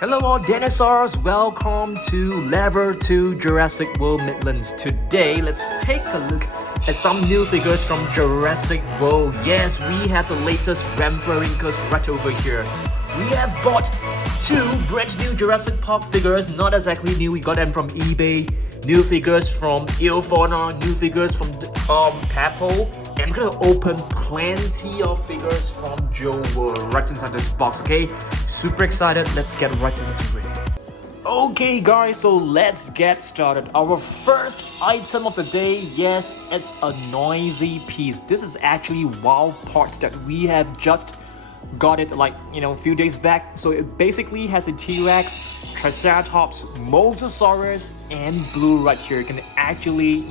Hello all dinosaurs, welcome to Level 2 Jurassic World Midlands. Today, let's take a look at some new figures from Jurassic World. Yes, we have the latest Ramphorhynchus right over here. We have bought two brand new Jurassic Park figures, not exactly new, we got them from eBay. New figures from Eofauna, new figures from Papo. And I'm gonna open plenty of figures from Joe World right inside this box, okay? Super excited, let's get right into it. Okay guys, so let's get started. Our first item of the day, yes, it's a noisy piece. This is actually wow parts that we have just got it like, a few days back. So it basically has a T-Rex, Triceratops, Mosasaurus, and Blue right here. You can actually,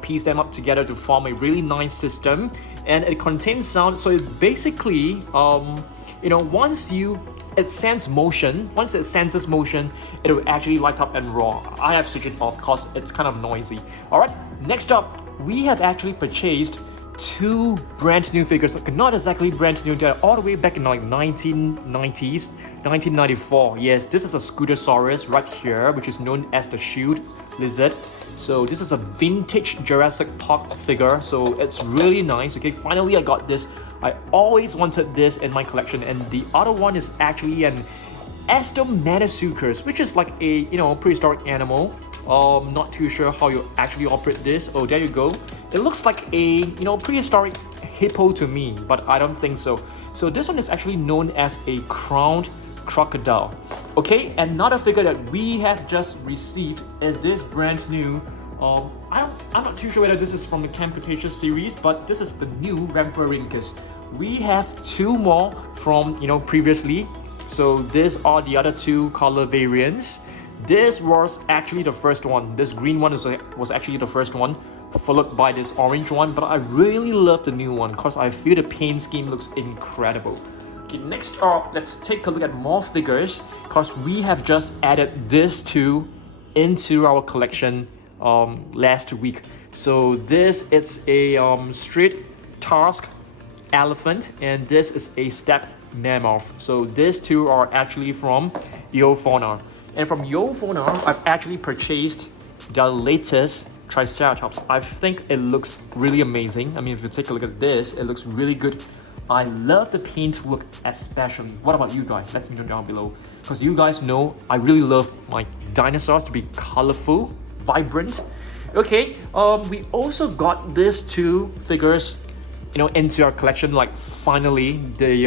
piece them up together to form a really nice system. And it contains sound, so it basically, once it senses motion, it will actually light up and roar. I have switched it off because it's kind of noisy. Alright, next up, we have actually purchased two brand new figures. Okay, not exactly brand new, they're all the way back in like 1990s, 1994. Yes, this is a Scootasaurus right here, which is known as the shield lizard. So this is a vintage Jurassic Park figure, so it's really nice. Okay, finally I got this. I always wanted this in my collection. And the other one is actually an Astomanosuchus, which is like a prehistoric animal. Not too sure how you actually operate this. Oh, there you go. It looks like a prehistoric hippo to me, but I don't think so. So this one is actually known as a crowned crocodile. Okay, another figure that we have just received is this brand new. I'm not too sure whether this is from the Camp Cretaceous series, but this is the new Ramphorhynchus. We have two more from previously. So these are the other two color variants. This was actually the first one. This green one was actually the first one, followed by this orange one. But I really love the new one because I feel the paint scheme looks incredible. Okay, next up, let's take a look at more figures because we have just added this two into our collection last week. So this is a straight tusk elephant, and this is a steppe mammoth. So these two are actually from Eofauna. And from Eofauna, I've actually purchased the latest Triceratops. I think it looks really amazing. I mean, if you take a look at this, it looks really good. I love the paint work especially. What about you guys? Let me know down below. Because you guys know I really love my dinosaurs to be colorful, vibrant. Okay, we also got these two figures into our collection, like finally the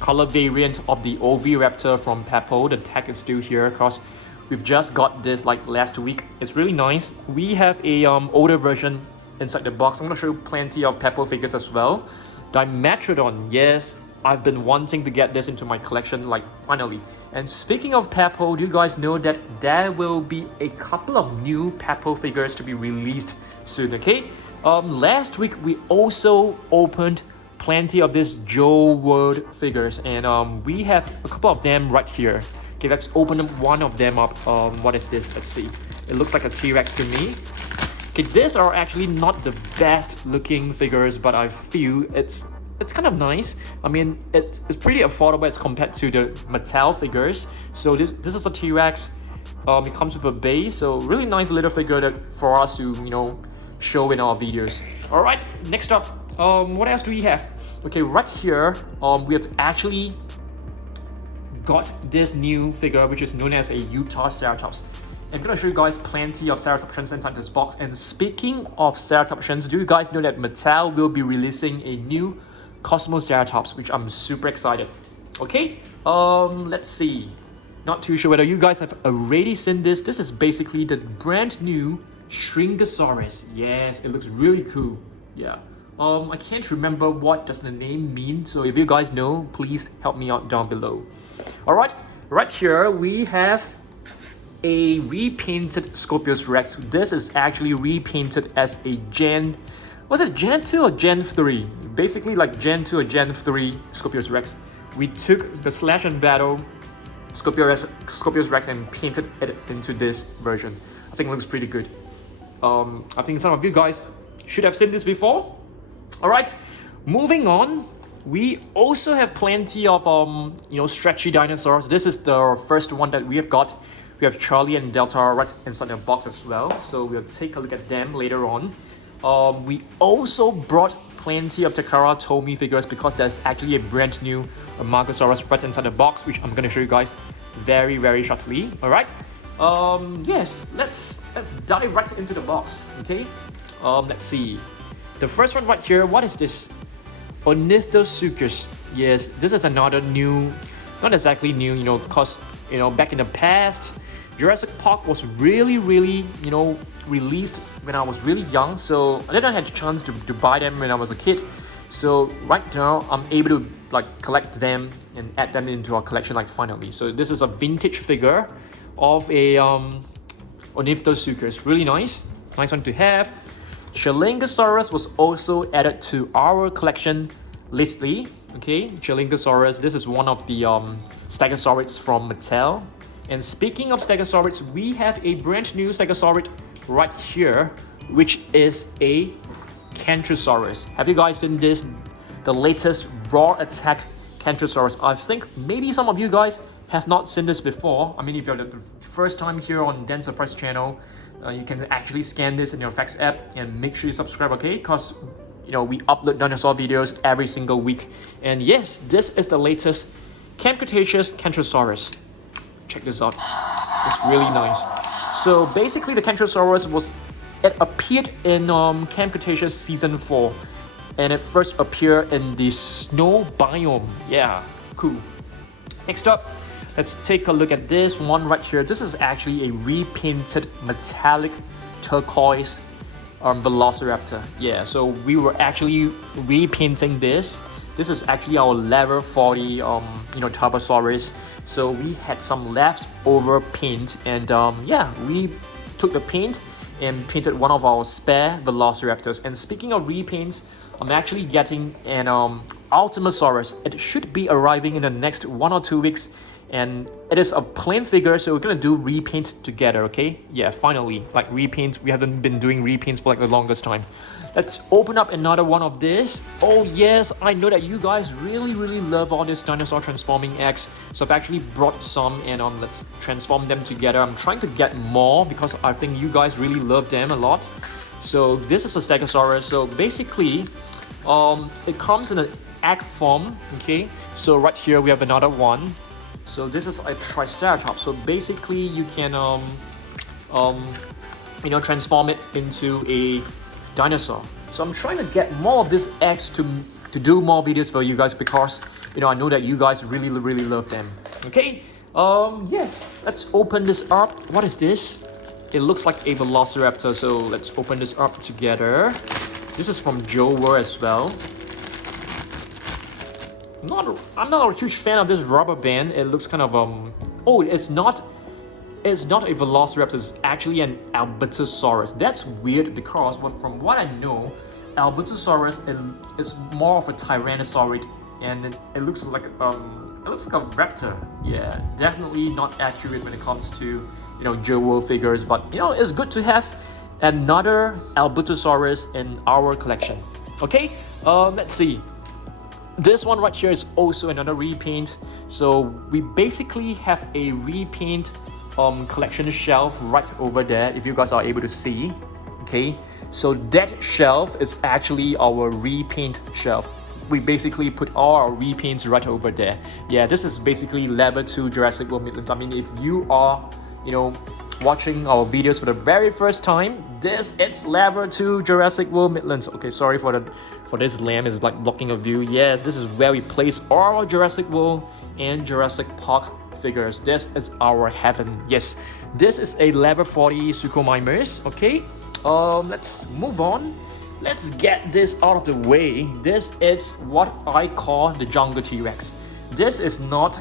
color variant of the Oviraptor from Papo. The tag is still here because we've just got this like last week. It's really nice. We have a older version inside the box. I'm gonna show you plenty of Papo figures as well. Dimetrodon, yes, I've been wanting to get this into my collection, like finally. And speaking of Papo, do you guys know that there will be a couple of new Papo figures to be released soon, okay? Last week we also opened plenty of these Joe World figures, and we have a couple of them right here. Okay, let's open one of them up. What is this? Let's see. It looks like a T-Rex to me. Okay, these are actually not the best looking figures, but I feel it's kind of nice. I mean, it's pretty affordable as compared to the Mattel figures. So this is a T-Rex. It comes with a base, so really nice little figure that for us to show in our videos. All right, next up, what else do we have? Okay, right here, we have actually got this new figure, which is known as a Utah Ceratops. I'm gonna show you guys plenty of Ceratopsians inside this box. And speaking of Ceratopsians, do you guys know that Mattel will be releasing a new Cosmoceratops, which I'm super excited. Okay, let's see. Not too sure whether you guys have already seen this. This is basically the brand new Shringasaurus. Yes, it looks really cool. Yeah. I can't remember what does the name mean. So if you guys know, please help me out down below. All right, right here we have a repainted Scorpius Rex. This is actually repainted as a was it Gen 2 or Gen 3? Basically like Gen 2 or Gen 3 Scorpius Rex. We took the Slash and Battle Scorpius Rex and painted it into this version. I think it looks pretty good. I think some of you guys should have seen this before. All right, moving on. We also have plenty of stretchy dinosaurs. This is the first one that we have got. We have Charlie and Delta right inside the box as well, so we'll take a look at them later on. We also brought plenty of Takara Tomy figures because there's actually a brand new Armagosaurus right inside the box, which I'm gonna show you guys very shortly. All right. Yes, let's dive right into the box. Okay. Let's see. The first one right here. What is this? Ornithosuchus. Yes, this is another new, not exactly new, because back in the past, Jurassic Park was really released when I was really young, so I didn't have a chance to buy them when I was a kid. So right now I'm able to collect them and add them into our collection finally. So this is a vintage figure of a Ornithosuchus. Really nice one to have. Shringasaurus was also added to our collection lately. Okay, Shringasaurus. This is one of the Stegosaurus from Mattel. And speaking of Stegosaurus, we have a brand new Stegosaurus right here, which is a Carnotaurus. Have you guys seen this? The latest Raw Attack Carnotaurus. I think maybe some of you guys have not seen this before. I mean, if you're the first time here on Dan Surprise channel, you can actually scan this in your Fax app and make sure you subscribe, okay? Because we upload dinosaur videos every single week. And yes, this is the latest Camp-Cretaceous Carnotaurus. Check this out. It's really nice. So basically, the Carnotaurus appeared in Camp Cretaceous season 4, and it first appeared in the snow biome. Yeah, cool. Next up, let's take a look at this one right here. This is actually a repainted metallic turquoise Velociraptor. Yeah, so we were actually repainting this. This is actually our level 40 Tarbosaurus. So we had some leftover paint, and yeah, we took the paint and painted one of our spare Velociraptors. And speaking of repaints, I'm actually getting an Allosaurus. It should be arriving in the next 1 or 2 weeks, and it is a plain figure, so we're gonna do repaint together, okay? Yeah, finally, repaint. We haven't been doing repaints for the longest time. Let's open up another one of this. Oh yes, I know that you guys really love all this Dinosaur Transforming Eggs, so I've actually brought some and let's transform them together. I'm trying to get more because I think you guys really love them a lot. So this is a Stegosaurus. So basically, it comes in an egg form, okay? So right here we have another one. So this is a Triceratops. So basically you can transform it into a dinosaur. So I'm trying to get more of these eggs to do more videos for you guys because I know that you guys really love them. Okay. Yes. Let's open this up. What is this? It looks like a Velociraptor. So let's open this up together. This is from Joe World as well. I'm not a huge fan of this rubber band. It looks kind of oh, it's not a Velociraptor. It's actually an Albertosaurus. That's weird because from what I know, Albertosaurus is more of a Tyrannosaurus, and it looks like a raptor. Yeah, definitely not accurate when it comes to Joe World figures, but it's good to have another Albertosaurus in our collection. Okay, let's see. This one right here is also another repaint. So we basically have a repaint collection shelf right over there, if you guys are able to see. Okay, so that shelf is actually our repaint shelf. We basically put all our repaints right over there. Yeah, this is basically level 2 Jurassic World Midlands. I mean, if you are watching our videos for the very first time, it's level 2 Jurassic World Midlands. Okay, sorry for this lamp is blocking a view. Yes, this is where we place all our Jurassic World and Jurassic Park figures. This is our heaven. Yes, this is a level 40 Suchomimus. Okay, let's move on. Let's get this out of the way. This is what I call the Jungle T-Rex. This is not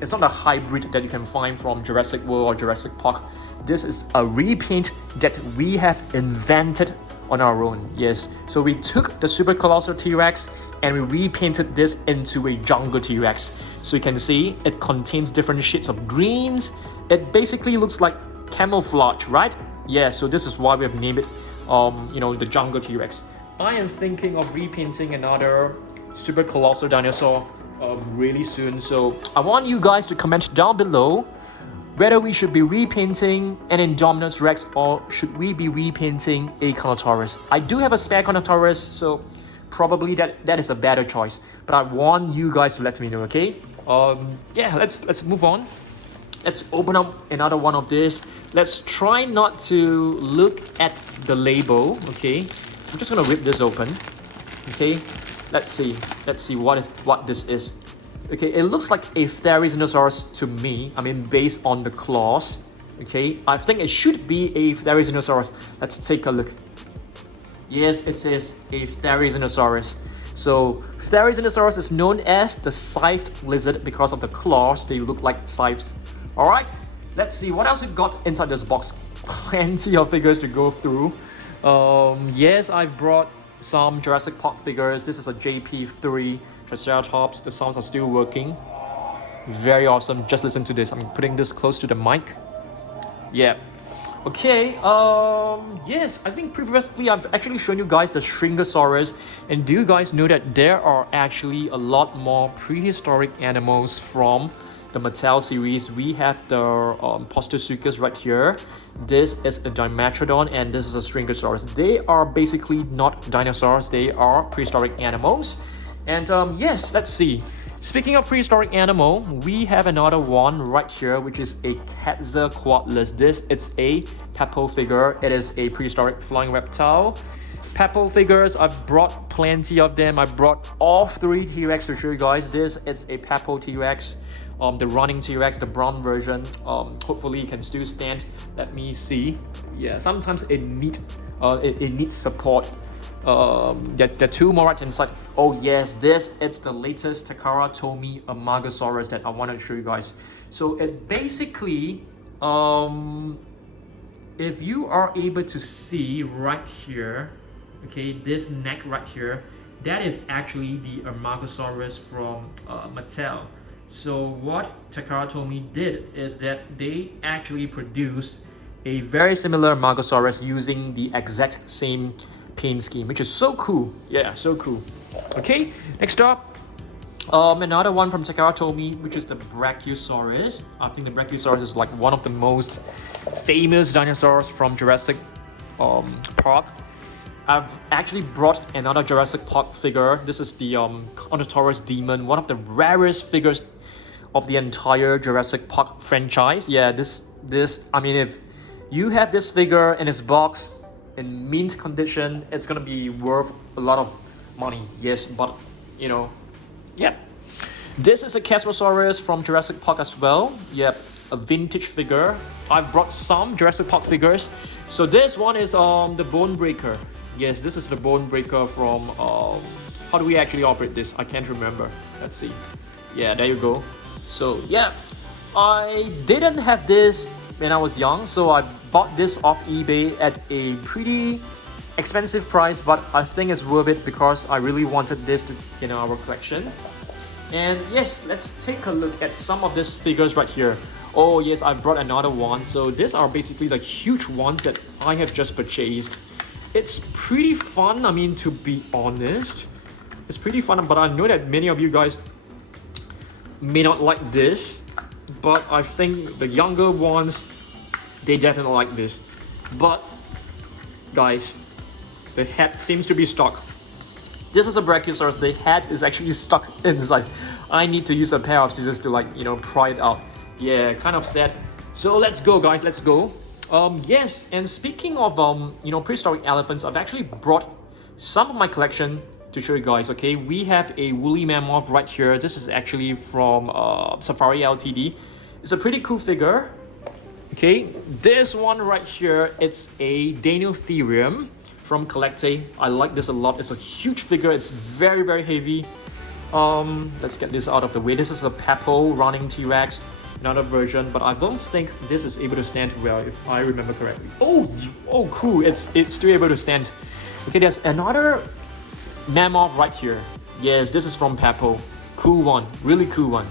it's not a hybrid that you can find from Jurassic World or Jurassic Park. This is a repaint that we have invented on our own. Yes, so we took the super colossal T-Rex and we repainted this into a jungle T-Rex. So you can see it contains different shades of greens. It basically looks like camouflage, right? Yeah, so this is why we have named it the jungle T-Rex. I am thinking of repainting another super colossal dinosaur really soon. So I want you guys to comment down below whether we should be repainting an Indominus Rex or should we be repainting a Carnotaurus. I do have a spare Carnotaurus, so probably that is a better choice. But I want you guys to let me know, okay? Yeah, let's move on. Let's open up another one of this. Let's try not to look at the label, okay? I'm just gonna rip this open, okay? Let's see what this is. Okay, it looks like a Therizinosaurus to me. I mean, based on the claws, okay? I think it should be a Therizinosaurus. Let's take a look. Yes, it says a Therizinosaurus. So, Therizinosaurus is known as the scythed lizard because of the claws. They look like scythes. Alright, let's see what else we got inside this box. Plenty of figures to go through. Yes, I've brought some Jurassic Park figures. This is a JP3 Triceratops. The sounds are still working. Very awesome. Just listen to this. I'm putting this close to the mic. Yeah. Okay, yes, I think previously I've actually shown you guys the Shringasaurus, and do you guys know that there are actually a lot more prehistoric animals from the Mattel series? We have the Protoceratops right here. This is a Dimetrodon and this is a Shringasaurus. They are basically not dinosaurs, they are prehistoric animals. And yes, let's see. Speaking of prehistoric animal, we have another one right here, which is a Quetzalcoatlus. This is a Pepo figure. It is a prehistoric flying reptile. Pepo figures, I've brought plenty of them. I brought all three T-Rex to show you guys. This is a Pepo T-Rex. The running T-Rex, the brown version. Hopefully it can still stand. Let me see. Yeah, sometimes it needs support. There are two more right inside. Oh yes, this is the latest Takara Tomy Armagosaurus that I want to show you guys. So it basically, if you are able to see right here, okay, this neck right here, that is actually the Armagosaurus from Mattel. So what Takara Tomy did is that they actually produced a very similar Armagosaurus using the exact same paint scheme, which is so cool. Yeah, so cool. Okay, next up, another one from Takara Tomy, which is the Brachiosaurus. I think the Brachiosaurus is like one of the most famous dinosaurs from Jurassic Park. I've actually brought another Jurassic Park figure. This is the Carnotaurus Demon, one of the rarest figures of the entire Jurassic Park franchise. Yeah, this I mean, if you have this figure in its box in mint condition, it's gonna be worth a lot of money. Yes, but you know, yeah. This is a Castrosaurus from Jurassic Park as well. Yep, a vintage figure. I've brought some Jurassic Park figures. So this one is the Bone Breaker. Yes, this is the Bone Breaker from how do we actually operate this? I can't remember. Let's see. Yeah, there you go. So yeah, I didn't have this when I was young, so I bought this off eBay at a pretty expensive price, but I think it's worth it because I really wanted this to in our collection. And yes, let's take a look at some of these figures right here. Oh yes, I brought another one. So these are basically the huge ones that I have just purchased. It's pretty fun, I mean, to be honest. It's pretty fun, but I know that many of you guys may not like this, but I think the younger ones, they definitely like this. But guys, the head seems to be stuck. This is a Brachiosaurus. The head is actually stuck inside. I need to use a pair of scissors to, like, you know, pry it out. Yeah, kind of sad. So let's go, guys, let's go. Yes, and speaking of you know, prehistoric elephants, I've actually brought some of my collection to show you guys. Okay, we have a woolly mammoth right here. This is actually from Safari Ltd. It's a pretty cool figure. Okay, this one right here, it's a Dinotherium from Collecte. I like this a lot. It's a huge figure. It's very, very heavy. Let's get this out of the way. This is a Pepo running T-Rex, another version, but I don't think this is able to stand well, if I remember correctly. Oh, cool. It's still able to stand. Okay, there's another mammoth right here. Yes, this is from Pepo. Cool one, really cool one.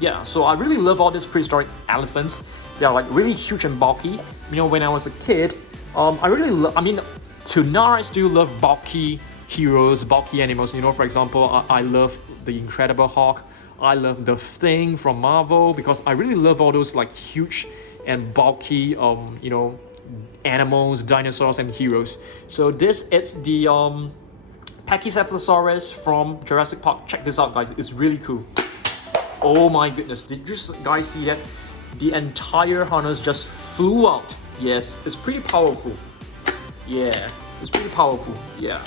Yeah, so I really love all these prehistoric elephants. They are like really huge and bulky. You know, when I was a kid, I mean, to now I still love bulky heroes, bulky animals. You know, for example, I love the Incredible Hulk. I love the Thing from Marvel because I really love all those like huge and bulky, you know, animals, dinosaurs, and heroes. So this is the Pentaceratops from Jurassic Park. Check this out, guys. It's really cool. Oh my goodness! Did you guys see that? The entire harness just flew out. Yes, it's pretty powerful. Yeah, it's pretty powerful. Yeah.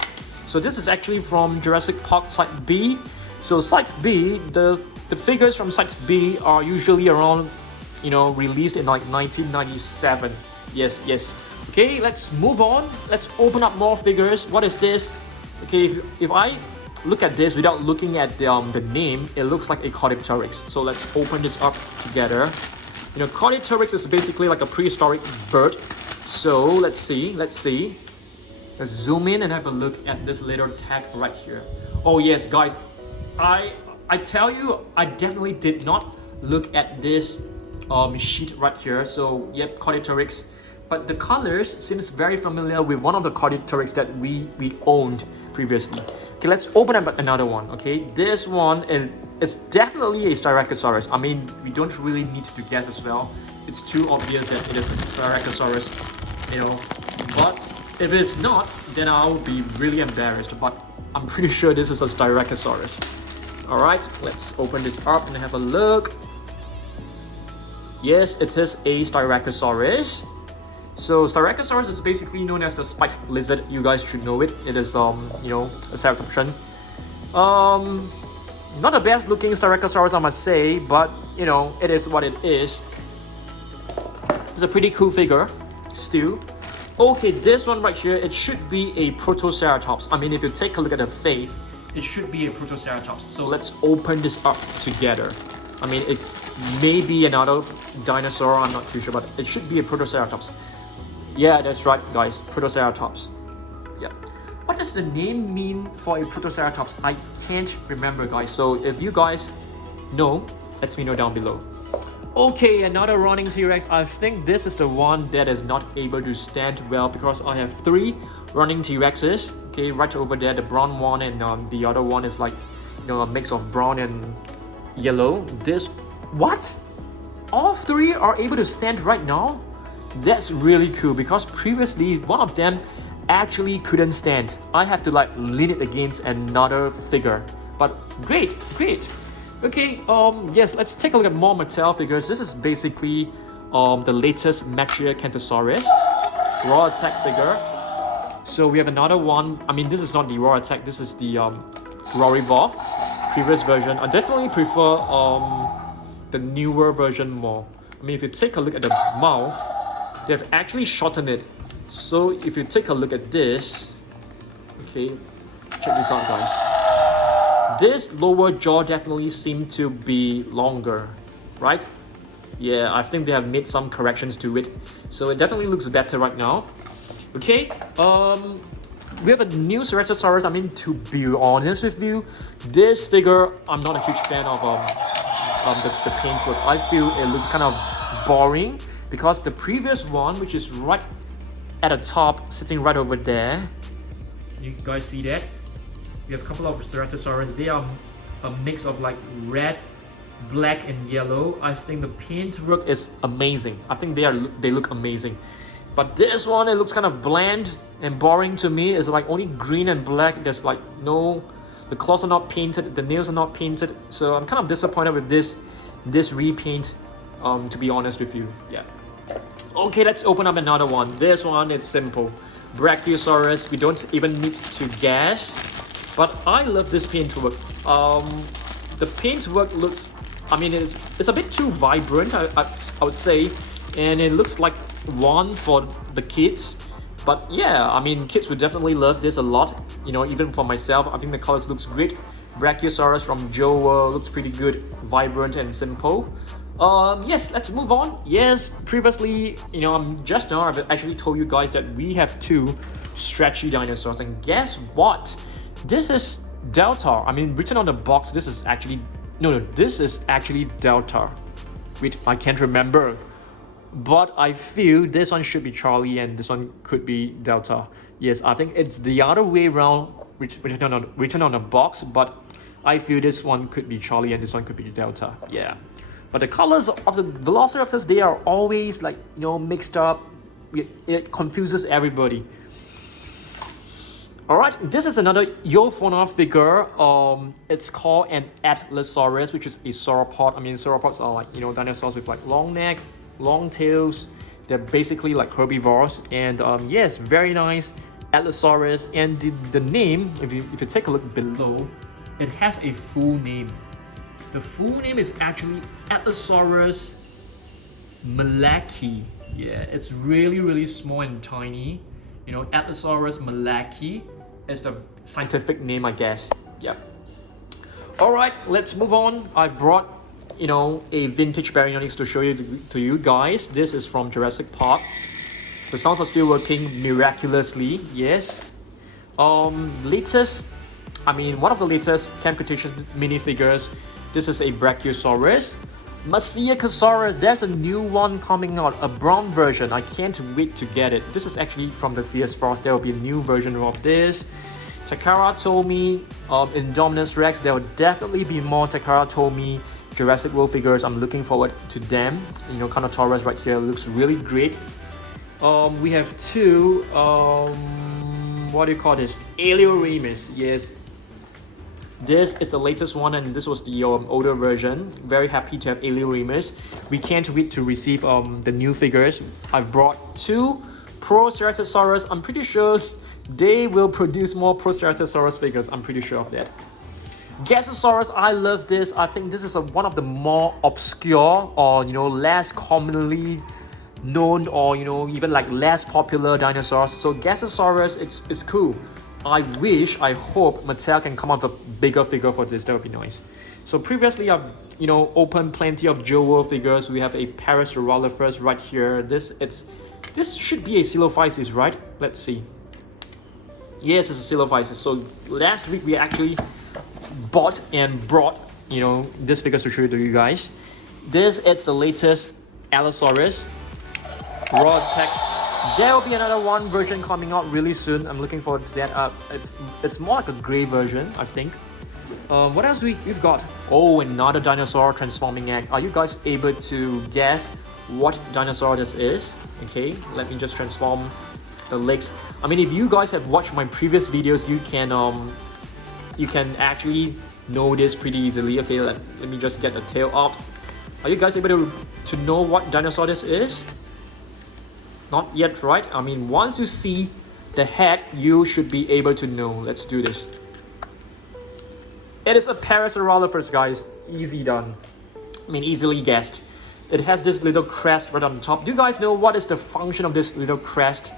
So this is actually from Jurassic Park Site B. So Site B, the figures from Site B are usually around, you know, released in like 1997. Yes, yes. Okay, let's move on. Let's open up more figures. What is this? Okay, if I look at this without looking at the name, it looks like a Cardiothorax. So let's open this up together. You know, Cardiothorax is basically like a prehistoric bird. So let's see. Let's zoom in and have a look at this little tag right here. Oh yes, guys, I tell you, I definitely did not look at this sheet right here. So yep, Cardiothorax. But the colors seems very familiar with one of the Cardiothorax that we owned previously. Okay, let's open up another one. Okay, this one is definitely a Styracosaurus. I mean, we don't really need to guess as well. It's too obvious that it is a Styracosaurus, you know. But if it's not, then I'll be really embarrassed. But I'm pretty sure this is a Styracosaurus. All right, let's open this up and have a look. Yes, it is a Styracosaurus. So Styracosaurus is basically known as the spiked lizard. You guys should know it. It is you know, a Ceratops. Not the best looking Styracosaurus, I must say, but you know, it is what it is. It's a pretty cool figure still. Okay, this one right here, it should be a Protoceratops. I mean, if you take a look at the face, it should be a Protoceratops. So let's open this up together. I mean, it may be another dinosaur, I'm not too sure, but it should be a Protoceratops. Yeah, that's right, guys. Protoceratops. Yeah. What does the name mean for a Protoceratops? I can't remember, guys. So if you guys know, let me know down below. Okay, another running T-Rex. I think this is the one that is not able to stand well because I have 3 running T-Rexes. Okay, right over there, the brown one, and the other one is like, you know, a mix of brown and yellow. This, what? All 3 are able to stand right now? That's really cool because previously one of them actually couldn't stand. I have to like lean it against another figure. But great. Okay, yes, let's take a look at more Mattel figures. This is basically the latest Metriacanthosaurus Raw Attack figure. So we have another one. I mean, this is not the Raw Attack, this is the Rorivore previous version. I definitely prefer the newer version more. I mean, if you take a look at the mouth, they have actually shortened it. So if you take a look at this, okay, check this out, guys. This lower jaw definitely seems to be longer, right? Yeah, I think they have made some corrections to it. So it definitely looks better right now. Okay, we have a new Ceratosaurus. I mean, to be honest with you, this figure, I'm not a huge fan of the paintwork. I feel it looks kind of boring because the previous one, which is right at the top, sitting right over there, you guys see that? We have a couple of Ceratosaurus. They are a mix of like red, black, and yellow. I think the paintwork is amazing. I think they look amazing. But this one, it looks kind of bland and boring to me. It's like only green and black. There's like no, the claws are not painted, the nails are not painted. So I'm kind of disappointed with this repaint, to be honest with you. Yeah. Okay, let's open up another one. This one is simple. Brachiosaurus. We don't even need to guess. But I love this paintwork. The paintwork looks, I mean, it's a bit too vibrant, I would say. And it looks like one for the kids. But yeah, I mean, kids would definitely love this a lot. You know, even for myself, I think the colors looks great. Brachiosaurus from Joe World looks pretty good, vibrant and simple. Yes, let's move on. Yes, previously, you know, just now I've actually told you guys that we have 2 stretchy dinosaurs, and guess what? This is Delta. I mean, written on the box, this is actually this is actually Delta. Wait, I can't remember, but I feel this one should be Charlie and this one could be Delta. Yes, I think it's the other way around written on the box, but I feel this one could be Charlie and this one could be Delta. Yeah. But the colors of the Velociraptors, they are always like, you know, mixed up. It confuses everybody. Alright, this is another Yophona figure. It's called an Atlassaurus, which is a sauropod. I mean, sauropods are like, you know, dinosaurs with like long neck, long tails. They're basically like herbivores. And yes, very nice Atlassaurus. And the name, if you take a look below, it has a full name. The full name is actually Atlassaurus malachy. Yeah, it's really small and tiny. You know, Atlassaurus malachy is the scientific name, I guess. Yeah. All right, let's move on. I brought, you know, a vintage Baryonyx to show to you guys. This is from Jurassic Park. The sounds are still working miraculously. Yes. Latest. I mean, one of the latest Camp Cretaceous minifigures. This is a Brachiosaurus. Metriacanthosaurus, there's a new one coming out, a brown version. I can't wait to get it. This is actually from the Fierce Frost. There will be a new version of this. Takara told me Indominus Rex. There will definitely be more Takara told me Jurassic World figures. I'm looking forward to them. You know, Carnotaurus right here looks really great. We have two, what do you call this? Alioramus, yes. This is the latest one, and this was the older version. Very happy to have Alioramus. We can't wait to receive the new figures. I've brought two Protoceratops. I'm pretty sure they will produce more Protoceratops figures. I'm pretty sure of that. Gastatosaurus, I love this. I think this is one of the more obscure or, you know, less commonly known or, you know, even like less popular dinosaurs. So Gastatosaurus, it's cool. I hope Mattel can come up with a bigger figure for this. That would be nice. So previously I've, you know, opened plenty of Joe World figures. We have a Parasaurolophus right here. This should be a Coelophysis, right? Let's see. Yes, it's a Coelophysis. So last week we actually bought and brought, you know, this figure to show to you guys. This is the latest Allosaurus. Raw Tech. There will be another one version coming out really soon. I'm looking forward to that. It's more like a grey version, I think. What else we've got? Oh, another Dinosaur Transforming Egg. Are you guys able to guess what dinosaur this is? Okay, let me just transform the legs. I mean, if you guys have watched my previous videos, you can actually know this pretty easily. Okay, let me just get the tail out. Are you guys able to know what dinosaur this is? Not yet, right? I mean, once you see the head, you should be able to know. Let's do this. It is a Parasaurolophus, guys. Easy done. I mean, easily guessed. It has this little crest right on top. Do you guys know what is the function of this little crest?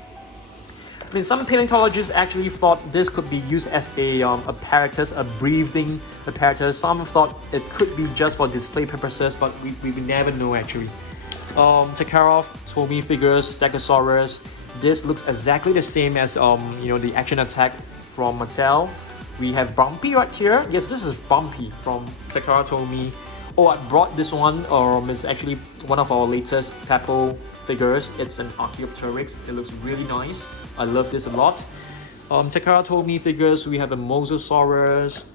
I mean, some paleontologists actually thought this could be used as a apparatus, a breathing apparatus. Some thought it could be just for display purposes, but we never know actually. Takara told me figures, Stegosaurus. This looks exactly the same as you know, the action attack from Mattel. We have Bumpy right here. Yes, this is Bumpy from Takara told me. Oh, I brought this one. It's actually one of our latest Peppo figures. It's an Archaeopteryx. It looks really nice. I love this a lot. Takara told me figures. We have a Mosasaurus.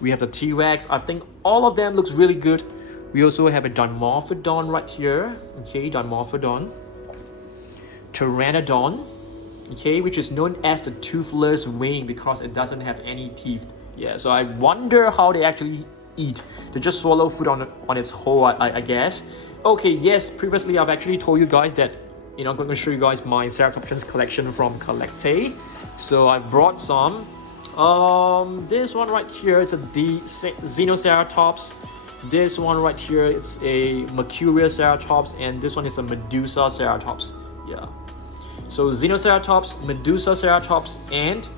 We have the T-Rex. I think all of them looks really good. We also have a Dimetrodon right here. Okay, Dimetrodon. Tyrannosaurus. Okay, which is known as the toothless wing because it doesn't have any teeth. Yeah, so I wonder how they actually eat. They just swallow food on its whole, I guess. Okay, yes, previously I've actually told you guys that, you know, I'm going to show you guys my Ceratops collection from Collecte. So I brought some. This one right here is a Xenoceratops. This one right here, it's a Mercurioceratops, and this one is a Medusaceratops. Yeah. So Xenoceratops, Medusaceratops, and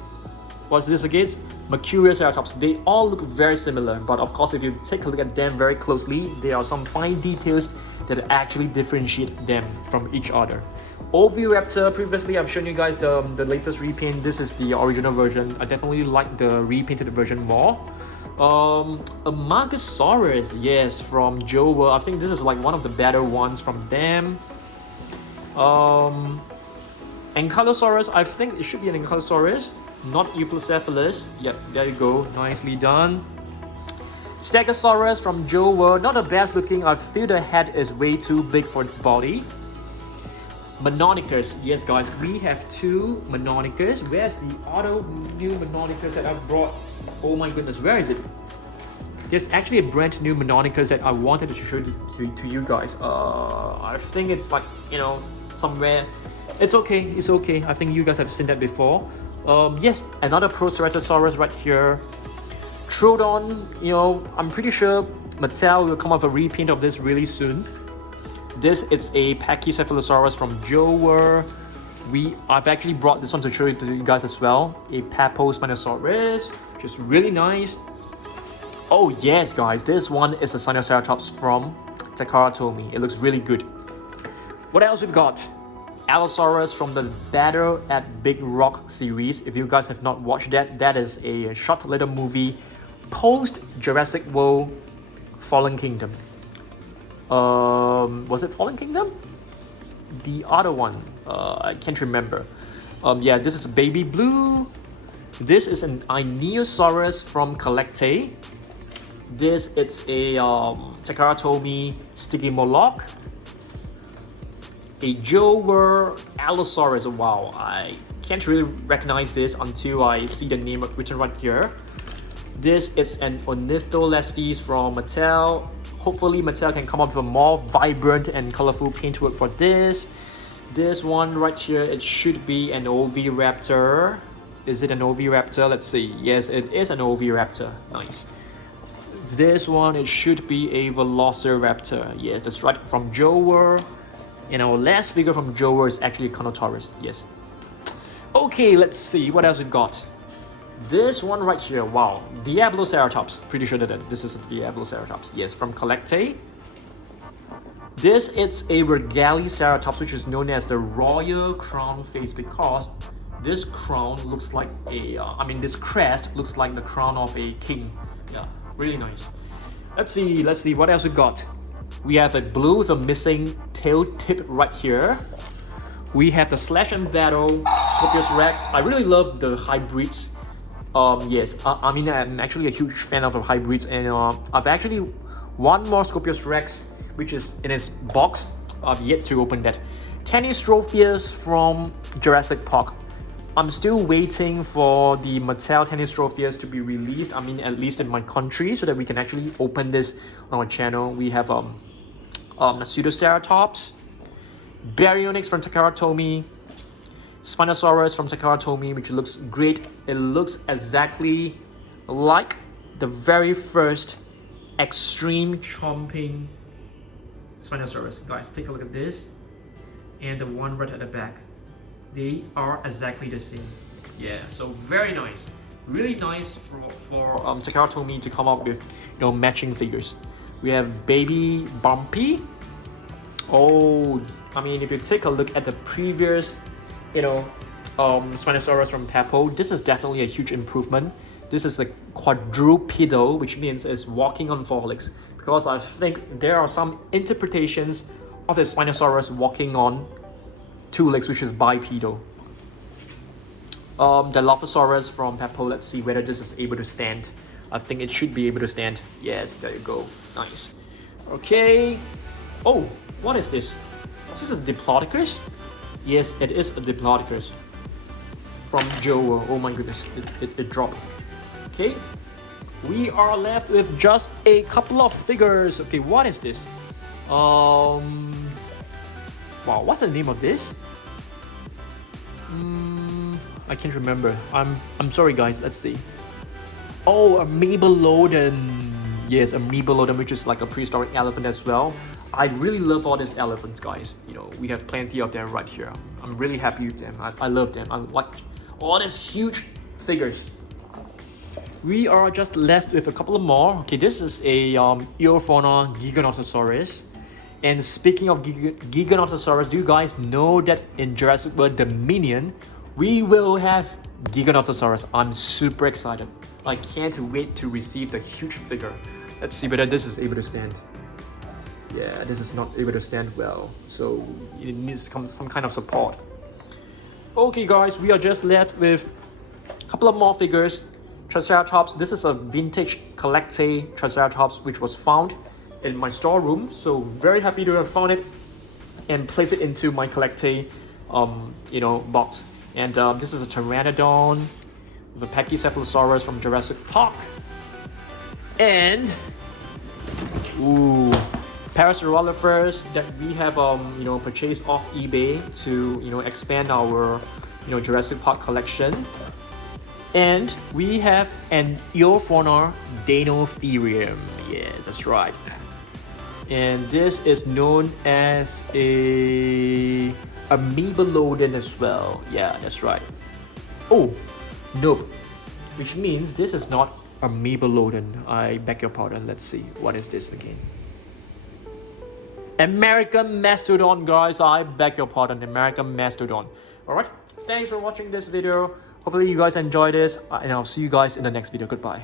what's this again? Mercurioceratops. They all look very similar, but of course, if you take a look at them very closely, there are some fine details that actually differentiate them from each other. Oviraptor, previously I've shown you guys the latest repaint. This is the original version. I definitely like the repainted version more. Armagosaurus, yes, from Joe World. I think this is like one of the better ones from them. Ankylosaurus, I think it should be an Ankylosaurus. not Euoplocephalus. Yep, there you go. Nicely done. Stegosaurus from Joe. Not the best looking. I feel the head is way too big for its body. Manonicus. Yes, guys, we have 2 Manonicus. Where's the other new Manonicus that I brought? Oh my goodness, where is it? There's actually a brand new Manonicus that I wanted to show to you guys. I think it's like, you know, somewhere. It's okay, it's okay. I think you guys have seen that before. Yes, another Protoceratops right here. Dimetrodon, you know, I'm pretty sure Mattel will come up with a repaint of this really soon. This is a Pachycephalosaurus from Joe. I've actually brought this one to show it to you guys as well. A Spinosaurus, which is really nice. Oh yes, guys, this one is a Dinoceratops from Takara. It looks really good. What else we've got? Allosaurus from the Battle at Big Rock series. If you guys have not watched that, that is a short little movie post Jurassic World Fallen Kingdom. Was it Fallen Kingdom? The other one, I can't remember. Yeah, this is Baby Blue. This is an Iosaurus from Collectae. This is a Takara Stygimoloch. A Joe Allosaurus. Wow, I can't really recognize this until I see the name written right here. This is an Ornitholestes from Mattel. Hopefully Mattel can come up with a more vibrant and colorful paintwork for this. This one right here, it should be an Oviraptor. Is it an Oviraptor? Let's see. Yes, it is an Oviraptor. Nice. This one, it should be a Velociraptor. Yes, that's right, from Joe. And our last figure from Joe is actually a Carnotaurus. Yes. Okay, let's see what else we've got. This one right here, wow, Diablo Ceratops. Pretty sure that this is a Diablo Ceratops. Yes, from Collectae. This is a Regaliceratops, which is known as the royal crown face because this crown looks like a, this crest looks like the crown of a king. Yeah, really nice. Let's see what else we've got. We have a blue with a missing tail tip right here. We have the Slash and Battle Scorpius Rex. I really love the hybrids. Yes, I'm actually a huge fan of the hybrids, and I've actually one more Scorpius Rex, which is in its box. I've yet to open that. Tanistrauphius from Jurassic Park. I'm still waiting for the Mattel Tanistrauphius to be released. At least in my country, so that we can actually open this on our channel. We have Pseudoceratops, Baryonyx from Takara, Spinosaurus from Takara, which looks great. It looks exactly like the very first extreme chomping Spinosaurus. Guys, take a look at this. And the one right at the back. They are exactly the same. Yeah, so very nice. Really nice for Takara to come up with, matching figures. We have Baby Bumpy. Oh, if you take a look at the previous, Spinosaurus from Papo, this is definitely a huge improvement. This is a quadrupedal, which means it's walking on 4 legs. Because I think there are some interpretations of the Spinosaurus walking on 2 legs, which is bipedal. The Allosaurus from Papo, let's see whether this is able to stand. I think it should be able to stand. Yes, there you go. Nice. Okay. Oh, what is this? This is Diplodocus? Yes, it is a Diplodocus from Joe. Oh my goodness, it dropped. Okay. We are left with just a couple of figures. Okay, what is this? Wow, what's the name of this? I can't remember. I'm sorry guys, let's see. Oh, a Megalodon. Yes, a Megalodon, which is like a prehistoric elephant as well. I really love all these elephants, guys. We have plenty of them right here. I'm really happy with them. I love them. I like all these huge figures. We are just left with a couple of more. Okay, this is a Eofauna Giganotosaurus. And speaking of Giganotosaurus, do you guys know that in Jurassic World Dominion, we will have Giganotosaurus? I'm super excited. I can't wait to receive the huge figure. Let's see whether this is able to stand. Yeah, this is not able to stand well, so it needs some kind of support. Okay guys, we are just left with a Couple of more figures. Triceratops. This is a vintage collected Triceratops which was found in my storeroom. So very happy to have found it and place it into my collected box. And this is a Dimetrodon, the Pachycephalosaurus from Jurassic Park. And Parasaurolophus that we have purchased off eBay to expand our Jurassic Park collection. And we have an Eofauna Dinotherium. Yes, that's right. And this is known as a Amoebelodon as well. Yeah, that's right. Oh, nope. Which means this is not Amoebelodon. I beg your pardon. Let's see. What is this again? American Mastodon, guys. I beg your pardon. American Mastodon. Alright. Thanks for watching this video. Hopefully you guys enjoyed this. And I'll see you guys in the next video. Goodbye.